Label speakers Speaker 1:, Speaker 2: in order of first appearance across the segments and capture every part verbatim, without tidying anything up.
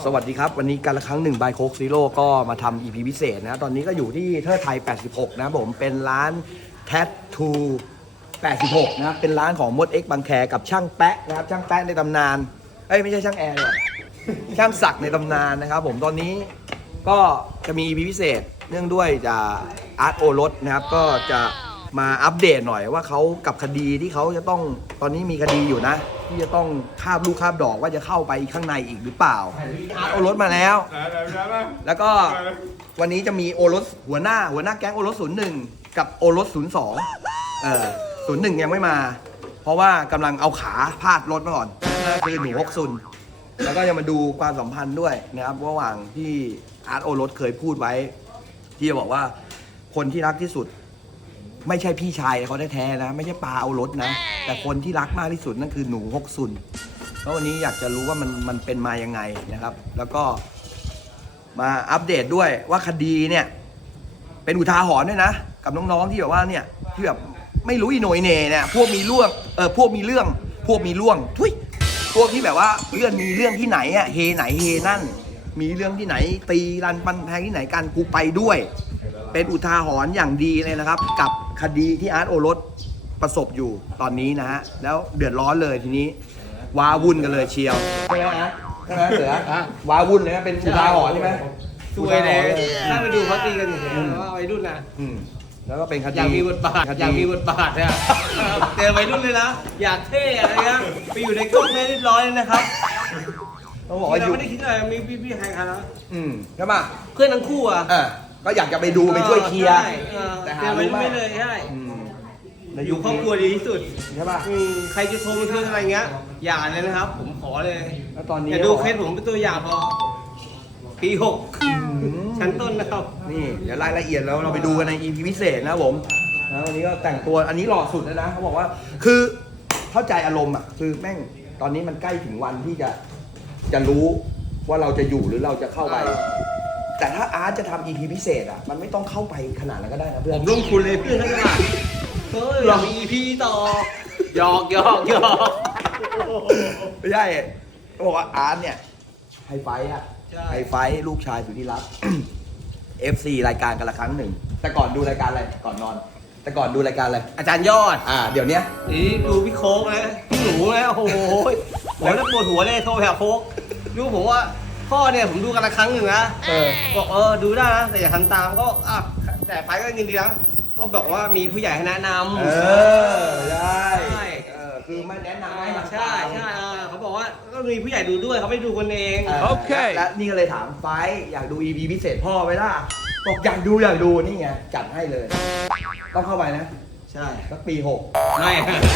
Speaker 1: สวัสดีครับวันนี้การละครั้งหนึ่งบายโคกซีโร่ก็มาทำ อี พี พิเศษนะตอนนี้ก็อยู่ที่เทิดไทยแปดสิบหกนะผมเป็นร้านแทททูแปดสิบหกนะเป็นร้านของมดเอ็กบางแคกับช่างแปะนะครับช่างแปะในตำนานเอ้ยไม่ใช่ช่างแอร์หรอกช่างศักดิ์ในตำนานนะครับผมตอนนี้ก็จะมี อี พี พิเศษเนื่องด้วยจะอาร์ตโอรสนะครับก็จะมาอัปเดตหน่อยว่าเขากับคดีที่เขาจะต้องตอนนี้มีคดีอยู่นะที่จะต้องคาบลูกคาบดอกว่าจะเข้าไปข้างในอีกหรือเปล่าอาร์ตโอรสมาแล้วแล้วก็วันนี้จะมีโอรสหัวหน้าหัวหน้าแก๊งโอรสศูนย์หนึ่งกับโอรสศูนย์สองเออศูนย์หนึ่งยังไม่มา เพราะว่ากำลังเอาขาพาดรถมาก่อนคือหนูฮกซุนแล้วก็จะมาดูความสัมพันธ์ด้วยนะครับระหว่างที่อาร์ตโอรสเคยพูดไว้ที่จะบอกว่าคนที่รักที่สุดไม่ใช่พี่ชายเขาแท้ๆนะไม่ใช่ปลาเอารถนะแต่คนที่รักมากที่สุดนั่นคือหนูฮกซุนแล้ววันนี้อยากจะรู้ว่ามันมันเป็นมายังไงนะครับแล้วก็มาอัปเดตด้วยว่าคดีเนี่ยเป็นอุทาหรณ์ด้วยนะกับน้องๆที่แบบว่าเนี่ยที่แบบไม่รู้อีโหนยเน่เนี่ยพวกมีเรื่องเออพวกมีเรื่องพวกมีเรื่องทุยพวกที่แบบว่าเรื่องมีเรื่องที่ไหนอะเฮไหนเฮนั่นมีเรื่องที่ไหนตีรันปันแทงที่ไหนกันกูไปด้วยเป็นอุทาหรณ์อย่างดีเลยนะครับกับคดีที่อาร์ตโอรสประสบอยู่ตอนนี้นะฮะแล้วเดือดร้อนเลยทีนี้ว้าวุ่นกันเลยเชียวใช่ไหมฮะใช่ไหมเสือว้าวุ่นเลยนะเป็นอุทาหรณ์ใช่ไหม
Speaker 2: สวยเลยถ้าไปดูเขาตีกันอยู่เนี่ยว่าวัยรุ่นนะ
Speaker 1: แล้วก็เป็นคดี
Speaker 2: อยากมีบทบาทอยากมีบทบาทเนี่ยเจอวัยรุ่นเลยนะอยากเท่อะไรเงี้ยไปอยู่ในกล้องเรียบร้อยเลยนะครับ
Speaker 1: ต้องบอกว่าอยู่
Speaker 2: ไม่ได้คิดอะไรมีพี่พี่ใครครับ
Speaker 1: อืมใช่ป่ะ
Speaker 2: เพื่อนทั้งคู่อ่ะ
Speaker 1: ก็อยากจะไปดูไปช่วยเคลียร์
Speaker 2: แต่หาไม่ไม่เลยใช่อยู่ครอบครัวดีที่สุด
Speaker 1: ใช่ป่ะ
Speaker 2: ใครจะโทรมาช่วยอะไรเงี้ยอย่าเลยนะครับผมขอเลย
Speaker 1: แล้วตอนนี้
Speaker 2: อย่าดูเคสผมเป็นตัวอย่างพอปีหกชั้นต้นนะครับ
Speaker 1: นี่เดี๋ยวรายละเอียดแล้วเราไปดูกันใน อี พี พิเศษนะผมนะวันนี้ก็แต่งตัวอันนี้หล่อสุดแล้วนะเขาบอกว่าคือเข้าใจอารมณ์อ่ะคือแม่งตอนนี้มันใกล้ถึงวันที่จะจะรู้ว่าเราจะอยู่หรือเราจะเข้าไปแต่ถ้าอาร์ตจะทำ อี พี พิเศษอ่ะมันไม่ต้องเข้าไปขนาดนั้นก็ได้นะเพื่อน
Speaker 2: ผมร่วมคุณเลยเพื่อนทั้งหลายเฮ้ยอยากมี อี พี ต่อหยอกหยอกหยอก
Speaker 1: ไม่ใช่เขาบอกว่าอาร์ตเนี่ยไฮไฟอ่ะไฮไฟลูกชายสุดที่รัก เอฟ ซี รายการกันละครั้งหนึ่งแต่ก่อนดูรายการอะไรก่อนนอนแต่ก่อนดูรายการอะไร
Speaker 2: อาจารย์ยอด
Speaker 1: อ่าเดี๋ยวนี้
Speaker 2: นี่ดูพี่โค้กนะพี่หนูนะโอ้โหผมจะปวดหัวเลยโทรไปหาโค้กดูผมว่าพ่อเนี่ยผมดูกันละครั้งหนึ่งนะบอกเออดูได้นะแต่อย่าทำตามก็อ่ะแต่ไฟก็ยินดีนะก็บอกว่ามีผู้ใหญ่ให้แนะนำ
Speaker 1: เออได้เออคือไม่แนะนำให้
Speaker 2: ใช่ใช่เขาบอกว่าก็มีผู้ใหญ่ดูด้วยเขาไม่ดูคนเอง
Speaker 1: โอเคและนี่ก็เลยถามไฟอยากดู อี พี พิเศษพ่อไหมล่ะบอกอยากดูอยากดูนี่ไงจัดให้เลยต้องเข้าไปนะ
Speaker 2: ใช่
Speaker 1: สักปีหก
Speaker 2: ไม่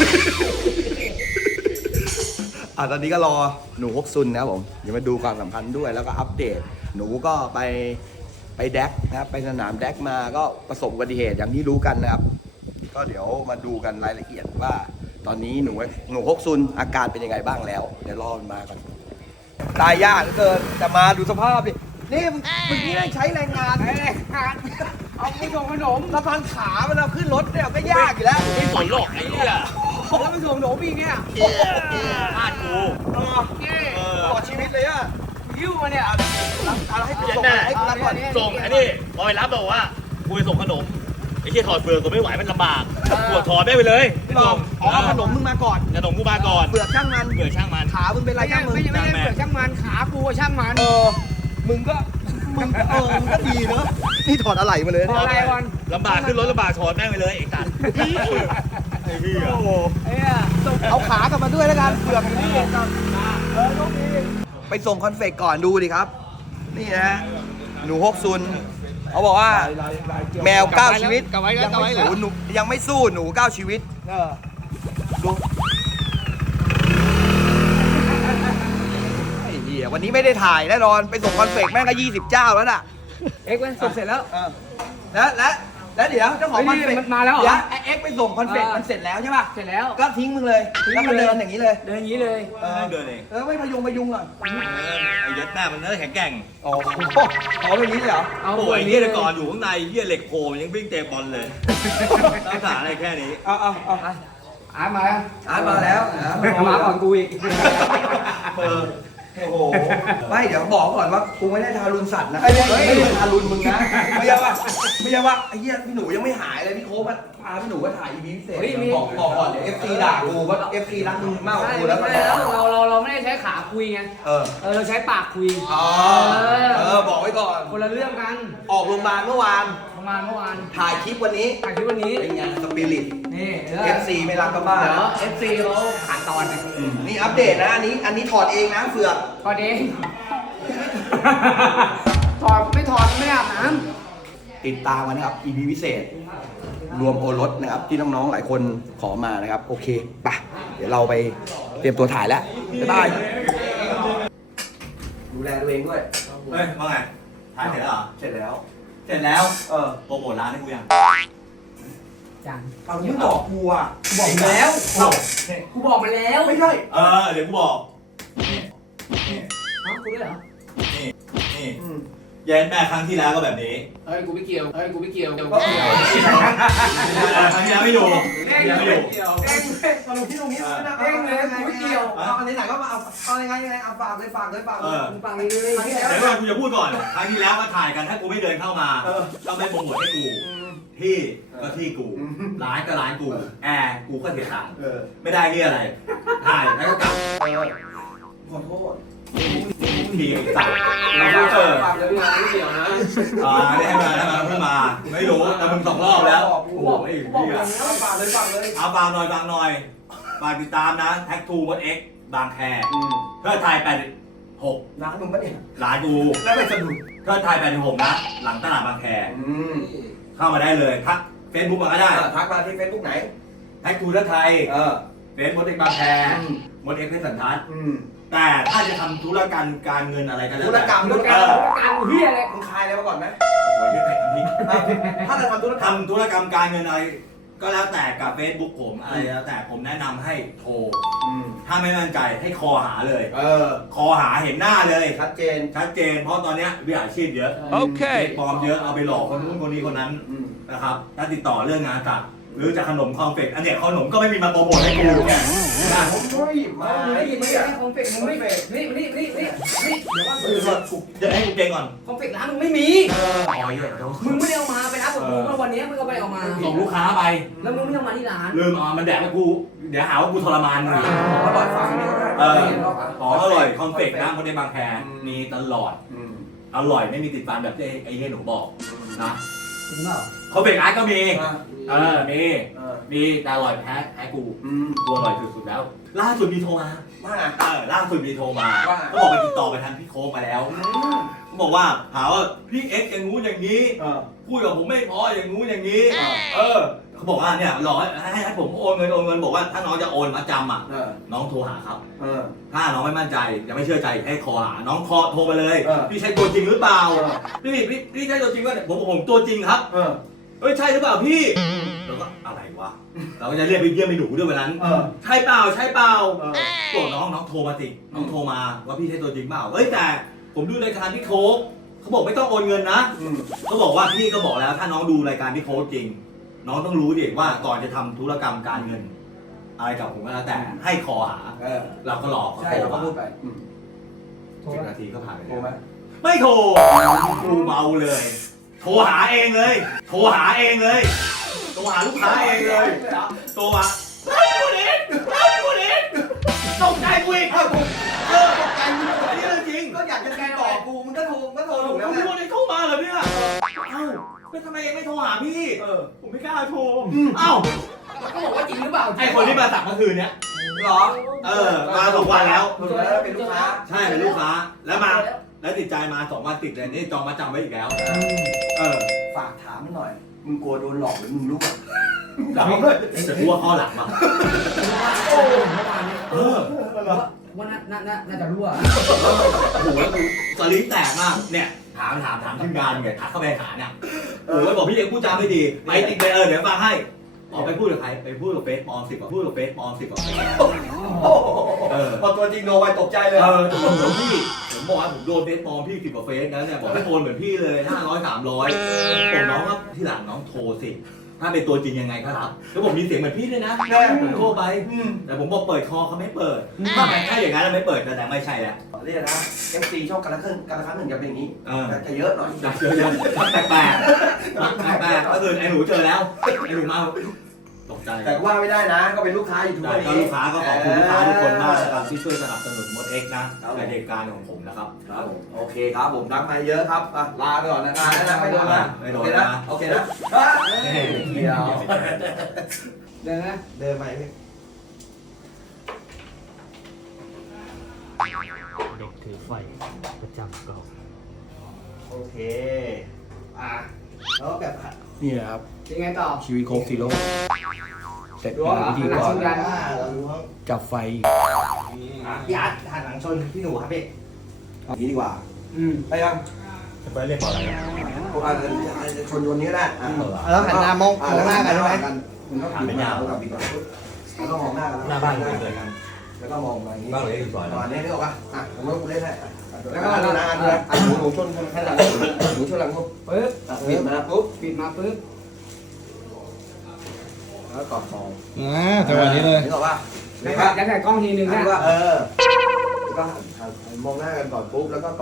Speaker 1: อ่ะตอนนี้ก็รอหนูฮกซุนนะครับผมเดี๋ยวมาดูความสัมพันธ์ด้วยแล้วก็อัปเดตหนูก็ไปไปแดกนะครับไปสนามแดกมาก็ประสบอุบัติเหตุอย่างที่รู้กันนะครับก็เดี๋ยวมาดูกันรายละเอียดว่าตอนนี้หนูหนูฮกซุนอาการเป็นยังไงบ้างแล้วเดี๋ยวรอมันมาก่อนตายยากเหลือเกินจะมาดูสภาพดินี่เมื่อกี้ได้ใช้แรงงานแรงงานเอาไปส่งขนมสะพานขามันเอาขึ้นรถเนี่ยก็ยากอยู่แล้ว
Speaker 3: ไม่สนหรอกไอ้เนี่ย
Speaker 1: แล้วไปส่งขนมอีกเนี่ย
Speaker 3: พลาดกู
Speaker 1: ต่อชีวิตเลยอ่ะยิ้วมาเนี่ยอะไรให้ส่งให้รับก่อน
Speaker 3: ส่งไอ้นี่พอไปรับบอกว่ากูจะส่งขนมไอ้ที่ถอดเปลือกกูไม่ไหวมันลำบากปวดถอดได้ไปเลย
Speaker 1: ไม่ส่งอ๋อขนมมึงมาก่อน
Speaker 3: ขนมกูมาก่อน
Speaker 1: เปลือกช่างมัน
Speaker 3: เปลือกช่างมัน
Speaker 1: ขามึงเป็นไรช่างมึง
Speaker 2: ไม่ใช่เปลือกช่างมันขากูช่างมัน
Speaker 1: เออมึงก็มึงเออมึงก็ดีเนอะนี่ถอดอะไรมาเลย
Speaker 2: อะไรก่อน
Speaker 3: ลำบากขึ้นรถลำบากถอดแม่งไปเลยไอ้สัตว์ไอ้พี่
Speaker 1: โอ้โหเอาขากลับมาด้วยแล้วกันเปลือกนี่เออต้องดีไปส่งคอนเฟกก่อนดูดิครับนี่นะหนูฮกซุนเขาบอกว่าแมวเก้าชีวิตยังไม่สู้หนูยังไม่สู้หนูเก้าชีวิตดูไอ้เหี้ยวันนี้ไม่ได้ถ่ายแน่นอนไปส่งคอนเฟกแม่งก็ยี่สิบเจ้าแล้วน่ะ
Speaker 2: เอ็กซ์ส่งเสร็จแล้ว
Speaker 1: และและแล้วเดี๋ยวเจ้าของคอนเฟก
Speaker 2: มาแล้วเหรอ
Speaker 1: เอ็กซ์ไปส่งคอนเฟกมันเสร็จแล้วใช่ป่ะ
Speaker 2: เสร็จแล้ว
Speaker 1: ก็ทิ้งมึงเลยแล้วก็เดินอย่างนี้เลย
Speaker 2: เดินอย่างนี้เลย
Speaker 3: เออเดินเอง
Speaker 1: เออไม่พยุงพยุงอ่ะ
Speaker 3: ไอ้ยัดหน้ามันเนื้อแข็งแกร่ง
Speaker 1: อ๋อเขาเป็นนี้เหรอ
Speaker 3: เอาโอ้ยเฮียแต่ก่อนอยู่ข้างในเฮียเหล็กโผล่ยังวิ่งเตะบอลเลยต้องสารอะไรแค่นี้
Speaker 1: เอาเอาเอา
Speaker 2: อาร์ตมา
Speaker 1: อาร์ตมาแล้ว
Speaker 2: มาก่อนกูอีก
Speaker 1: เออเโอ้โหไม่เดี๋ยวบอกก่อนว่ากูไม่ได้ทารุณสัตว์นะไอ้ไม่ไม่ได้ทารุณมึงนะไม่ใช่ว่าไม่ใช่ว่าไอ้เหี้ยพี่หนูยังไม่หายเลยพี่โค้กมาพาพี่หนูมาถ่าย อี พี พิเศษบอกบอกก่อนเดี๋ยว เอฟ ซี ด่ากูว่า เอฟ ซี รักมึงมากกว่า
Speaker 4: ใช่
Speaker 1: กูแล้ว
Speaker 4: ไม่ได้แล้วเราเราเราไม่ได้ใช้ขาคุยไง
Speaker 1: เออ
Speaker 4: เออเราใช้ปากคุย
Speaker 1: อ๋อเออบอกไว้ก่อน
Speaker 4: คนละเรื่องกัน
Speaker 1: ออกโรงพยาบาลเมื่อวาน
Speaker 4: ประมาณเมื่อวาน
Speaker 1: ถ่ายคลิปวันนี้
Speaker 4: ถ่ายคลิปวันนี้
Speaker 1: เป็นไงสปิริต
Speaker 4: นี่
Speaker 1: เอฟซีไม่รักก็บ้า
Speaker 4: เดี๋ยวเอฟซีเขาขาดตอนไง
Speaker 1: อืมนี่อัปเดตนะอันนี้อันนี้ถอดเองนะเฟือก
Speaker 4: ถอดเอง ถอดไม่ถอดไม่อาบน้
Speaker 1: ติดตามกันนะครับ อี พี พิเศษ รวมโอรสนะครับที่น้องๆหลายคนขอมานะครับ โอเคไปเดี๋ยวเราไปเตรียมตัวถ่ายแล้วบ๊ายบายดูแลตัวเองด้วย
Speaker 3: เฮ้ยว่าไงถ่ายเสร็จแล้วเหรอ
Speaker 1: เสร็จแล้ว
Speaker 3: เสร็จแล้ว
Speaker 1: เออ
Speaker 3: โปรโมทร้านให้กูยัง
Speaker 4: ำจัง
Speaker 1: เอาที่บอกกูอ่ะ
Speaker 4: กูบอกมาแล้วกูบอกมาแล้ว
Speaker 1: ไม่ใช่
Speaker 3: เออเดี๋ยวกูบอกนี่นี่
Speaker 4: ฮะกูด้วยเหรอ
Speaker 3: นี่นี่
Speaker 1: อืม
Speaker 3: เย็นแม่ครั้งที่แล้วก็แบบนี้
Speaker 4: เฮ้ยกูไม่เกี่ยวเฮ้ยกูไม่เกี่ยว
Speaker 1: ก็
Speaker 4: กู
Speaker 1: เกี่ยว
Speaker 3: ครั้งที่แล้วไม่อยู่
Speaker 4: เอง
Speaker 3: ยังไม่อยู่
Speaker 4: เกี่ยว
Speaker 1: เองเองมาลงที่ตรงนี้นะเองเลยกูไม่เกี่ยวเอาอันนี้ไหนก็มาเอาเอายังไงยังไงเอาฝากเลยฝากเลยฝากเลย
Speaker 4: มึงฟังเลย
Speaker 1: ครั้งที่แล้ว
Speaker 3: เดี๋ยวก่อนกูจะพูดก่อน ครั้งที่แล้วก็ถ่ายกันถ้ากูไม่เดินเข้ามา
Speaker 1: เออ
Speaker 3: ต้องไม่โปรโมทให้กู ที่ก็ที่กู ร้านก็ร้านกู แอร์กูก็เสียตังค์
Speaker 1: เออ
Speaker 3: ไม่ได้เรี่ยอะไร ถ่ายแล้วก็กลับ
Speaker 1: ขอโทษ
Speaker 3: ทีสั่งเออ
Speaker 4: ฟังเลยพี่ไม่เกี่ยวนะ
Speaker 3: อ่าได้ให้มาได้มาเพิ่งมา ไม่รู้แต่มึงสองรอบแล้ว โอ้โหไอ้
Speaker 4: บอก
Speaker 3: เหี้ย
Speaker 4: แล้ว
Speaker 1: ฝากเลยฝากเลย
Speaker 3: เอาบางหน่อยบางหน่อยฝากติดตามนะแท็กทูมดเอ็กบางแค
Speaker 1: อืม
Speaker 3: เทิดไทยแปดหก
Speaker 1: ร้านมึงปะเนี่ย
Speaker 3: ร้านกู
Speaker 1: แล้วไปสะดุด
Speaker 3: เทิดไทยแปดหกนะ หลังตลาดบางแค
Speaker 1: อืม
Speaker 3: เข้ามาได้เลยทักเฟซบุ๊กมาก็ได้
Speaker 1: ทักมาที่เฟซบุ๊กไหน
Speaker 3: แท็กทูเทิดไทย
Speaker 1: เออ
Speaker 3: เฟซมดเอ็กบางแค
Speaker 1: อืม
Speaker 3: มดเอ็กเพชรสันทัศน์
Speaker 1: อืม
Speaker 3: แต่ถ้าจะทำธุรการการเงินอะไรกันแล้ว
Speaker 1: ธุรกรรม
Speaker 4: ธุรการธุรการเฮียอะไร
Speaker 1: มึงคายอะไรมาก่อนไหม
Speaker 3: โอ้ยเยอะไปที
Speaker 1: ถ้าจะทำธุรกรรม
Speaker 3: ทำธุรกรรมการเงินอะไร ก็แล้วแต่กับ Facebook ผมอะไรแล้วแต่ผมแนะนำให้โทร
Speaker 1: อืม
Speaker 3: ถ้าไม่มั่นใจให้คอหาเลย
Speaker 1: เออ
Speaker 3: คอหาเห็นหน้าเลย
Speaker 1: ชัดเจน
Speaker 3: ชัดเจนเพราะตอนเนี้ยวิชาชีพเยอะ
Speaker 1: โอเค
Speaker 3: เฟซปลอมเยอะเอาไปหลอกคนนู้นคนนี้คนนั้น
Speaker 1: อืม
Speaker 3: นะครับถ้าติดต่อเรื่องงานตัดหรือจะขนมคอนเฟกต์อันเนี้ยขนมก็ไม่มีมาโปรโมทให้กูเนี่ยนะ
Speaker 1: ผมช่วยมา
Speaker 4: ไม่
Speaker 1: ไอ้
Speaker 4: ไม่
Speaker 1: เนี่ย
Speaker 4: คอมเฟกต์มึงไม่นี่นี่นี่นี่นี่เดี๋ยวว่า
Speaker 3: เออเดี๋ยวให้กูเก่งก่อน
Speaker 4: คอมเฟกต์ร้านมึงไม่มี
Speaker 3: อ๋อเยอะเดี๋ยว
Speaker 4: มึงไม่ได้เอามาไปร้านผมเมื่อวันนี้มึงก็ไม่ได้เอามา
Speaker 3: ส่งลูกค้าไป
Speaker 4: แล้วมึงไม่เอามาที่ร้าน
Speaker 3: ลืมเอามันแดกให้กู เดี๋ยวหาว่ากูทรมานมึงอีก
Speaker 1: อร่อยฟังนี่ก็ได้
Speaker 3: เออของอร่อยคอนเฟกต์นะคนในบางแคมีตลอด
Speaker 1: อืม
Speaker 3: อร่อยไม่มีติดฟันแบบที่ไอ้เหี้ยหนูบอกนะ
Speaker 4: จริงเปล่า
Speaker 3: คอนเฟกต์อาร์ตก็มี
Speaker 1: อ่ะ
Speaker 3: เออมี
Speaker 1: เออ
Speaker 3: มีแต่อร่อยแพ้แพ้กู
Speaker 1: อืม
Speaker 3: กูอร่อยสุดๆแล้ว ล่าสุดมีโทรมา
Speaker 1: ว่าไง
Speaker 3: เออล่าสุดมีโทรมา
Speaker 1: ว่า
Speaker 3: ก็บอกไปติดต่อไปทางพี่โค้กมาแล้ว
Speaker 1: อืม
Speaker 3: เขาบอกว่าหาว่าพี่เอ็กซ์อย่างงู้นอย่างนี้
Speaker 1: เออ
Speaker 3: พูดกับผมไม่พออย่างงู้นอย่างนี้
Speaker 1: อ่า
Speaker 3: เออเขาบอกว่าเนี่ยรอให้ให้ให้ผมโอนเงินโอนเงินบอกว่าถ้าน้องจะโอนมาจำอ่ะ
Speaker 1: เออ
Speaker 3: น้องโทรหาครับ
Speaker 1: เออ
Speaker 3: ถ้าน้องไม่มั่นใจยังไม่เชื่อใจให้คอหาน้องคอโทรมาเลย
Speaker 1: เออ
Speaker 3: พี่ใช่ตัวจริงหรือเปล่า
Speaker 1: เออ
Speaker 3: พี่พี่พี่ใช่ตัวจริงว่าผมบอกผมตัวจริงครับ
Speaker 1: เออ
Speaker 3: เอ้ยใช่หรือเปล่าพี่เราก็อะไรวะเราก็จะเรียกไปเยี่ยมไปหนูด้วยวันนั้น
Speaker 1: เออ
Speaker 3: ใช่เปล่าใช่เปล่า
Speaker 1: เออ
Speaker 3: บอกน้องน้องโทรมาสิน้องโทรมาว่าพี่ใช่ตัวจริงเปล่าเอ้ยแต่ผมดูรายการพี่โค้กเขาบอกไม่ต้องโอนเงินนะ
Speaker 1: อืม
Speaker 3: เขาบอกว่าพี่ก็บอกแล้วถ้าน้องดูรายการพี่โค้กจริง น้องต้องรู้ดิว่าก่อนจะทำธุรกรรมการเงิน อะไรกับผมก็แล้วแต่ให้คอหา
Speaker 1: เออ
Speaker 3: เราก็รอเขา
Speaker 1: ใช่
Speaker 3: โทร
Speaker 1: เราก็
Speaker 3: มา
Speaker 1: พูดไปอืม
Speaker 3: สิบนาทีก็ผ่านไป
Speaker 1: โทร
Speaker 3: แล้ว
Speaker 1: ไหม
Speaker 3: ไม่โทรกูเมาเลย โทรหาเองเลย โทรหาเองเลย โทรหาลูกค้าเองเลย โทรมารับกูดิรับกูดิตกใจกูอีก
Speaker 1: เออผมเออตกใจมึง
Speaker 3: อันนี้เรื่องจริง
Speaker 1: ก็อยากจะติดต่อกูมึงก็โทรมึงก็โทรถูกแล้ว
Speaker 3: คุ
Speaker 1: ไง
Speaker 3: ณคนนี้โทรมาเหรอเนี่ย เอ้าแล้วทำไมยังไม่โทรหาพี่
Speaker 1: เออ
Speaker 3: ผมไม่กล้าโทร เอ้า
Speaker 4: ก็บอกว่าจริงหรือเปล่า
Speaker 3: ไอคนที่มาสักเมื่อคืนเนี้ย
Speaker 1: เหรอ
Speaker 3: เออ มาสองวันแล้ว
Speaker 1: ถูกแล้วเป็นลูกค้า
Speaker 3: ใช่เป็นลูกค้า แล้วมา แล้วติดใจมาสองวันติดเลยนี่จองมาจำไว้อีกแล้ว เออ
Speaker 1: ฝากถามมันหน่อย มึงกลัวโดนหลอกหรือมึงรู้อ่ะ
Speaker 3: หลังจะพูดว่าข้อหลังมา
Speaker 4: โอ้เมื่อวานนี้
Speaker 3: เออ
Speaker 4: ว่าน่าน่าน่าน่าจะรั่ว
Speaker 3: โอ้โหแล้วกูสลิปแตกมาก เนี่ย ถามถามถามทีมงานไงทักเข้าไปหาเนี่ยโอ้ยบอกพี่เอกพูดจาไม่ดี ไปติดเลยเออเดี๋ยวฟังให้ ออกไปพูดกับใคร ไปพูดกับเฟซปลอมสิบกว่าพูดกับเฟซปลอมสิบกว่า เออ
Speaker 1: พอตัวจริงโดนไปตกใจเลย
Speaker 3: เออผมบอกพี่ ผมบอกว่าผมโดนเฟซปลอมพี่สิบกว่าเฟซนะเนี่ย บอกให้โอนเหมือนพี่เลยห้าร้อยสามร้อยผมน้องครับที่หลังน้องโทรสิถ้าเป็นตัวจริงยังไงก็รับแล้วผมมีเสียงเหมือนพี่ด้วยนะ
Speaker 1: แน่
Speaker 3: ผมโทรไปแต่ผมบอกเปิดคอเขาไม่เปิดถ้าไม่ใช่อย่างนั้นแล้วไม่เปิดแสดงไม่ใช่แล้ว
Speaker 1: เรียกนะ เอฟ ซี ชอบกันละครึ่งกันละครั้งหนึ่งจะเป็นอย่างนี้
Speaker 3: เออ
Speaker 1: จะเยอะหน่อย
Speaker 3: ดักเจอเยอะแปลกแปลกแปลกก็คือไอ้หนูเจอแล้วไอ้หนูมาตกใจ
Speaker 1: แต่ว่าไม่ได้นะ ก็เป็นลูกค้าอยู่ทุก
Speaker 3: ได้
Speaker 1: วัน
Speaker 3: ก็
Speaker 1: นี้
Speaker 3: ลูกค้าก็ขอบคุณลูกค้าทุกคนมากนะครับที่ช่วยสนับสนุนมดเอ็กซ์นะในเหตุการณ์ของผมนะครับ
Speaker 1: ครับผมโอเคครับผมรักมาเยอะครับอ่ะลาไปก่อนนะนะไม่โดนนะ
Speaker 3: ไม่โดน
Speaker 1: โอเค
Speaker 3: นะ
Speaker 1: นะโอเคนะอ่ะเดี๋ยว
Speaker 4: เดินนะ
Speaker 1: เดินไปพี่
Speaker 5: เด็กถือไฟประจำกล่อง
Speaker 1: โอเคอ่ะแล้วแบบนี่แหละครับ
Speaker 4: ยังไงต่อ
Speaker 1: ชีวิตโคกซีโร่เสร็จ
Speaker 4: ดูว่า
Speaker 1: พิธีก่อน
Speaker 4: หลังชนกัน
Speaker 1: จับไฟ
Speaker 2: พี่อาร์ตหันหลังชนพี่หนูครับพี่
Speaker 1: เอางี้ดีกว่า
Speaker 4: อืม
Speaker 1: ไปยัง
Speaker 3: ไปเรียกอะไร
Speaker 1: ผมอาจจะชนวนนี้ก็ได้อ่ะ
Speaker 2: แล้วหันหน้ามองมองหน้ากันใช่ไหม
Speaker 1: คุณต้องหันหน้าแล้วกับอีกก่อนแล้วก็มองหน้ากัน
Speaker 3: หน้าบ้านเลยกัน
Speaker 1: แล้วก็มองมาอย่างนี้
Speaker 3: บ้านเลยอยู่ซอย
Speaker 1: ตอนนี้นึกออกป่ะอ่ะผมว่ากูเล่นให้
Speaker 4: แล้วก็
Speaker 1: อ่ะดูนะอ่ะดูนะอ่ะหนูหนูชนชนข้างหลังหนูชนหลังกู
Speaker 4: ปึ๊บ
Speaker 1: อ่ะปิดมาปุ๊บ
Speaker 4: ปิดมาปึ๊บ
Speaker 1: แล้วกอดคอ
Speaker 5: อ่าจังหวะนี้เลย
Speaker 1: นึกออกป่ะ
Speaker 4: แล้วก็ยัดใส่กล้องทีนึง
Speaker 1: นึ
Speaker 4: นะ
Speaker 1: กว่าเออแล้วก็หันหันมองหน้ากันก่อนปุ๊บแล้วก็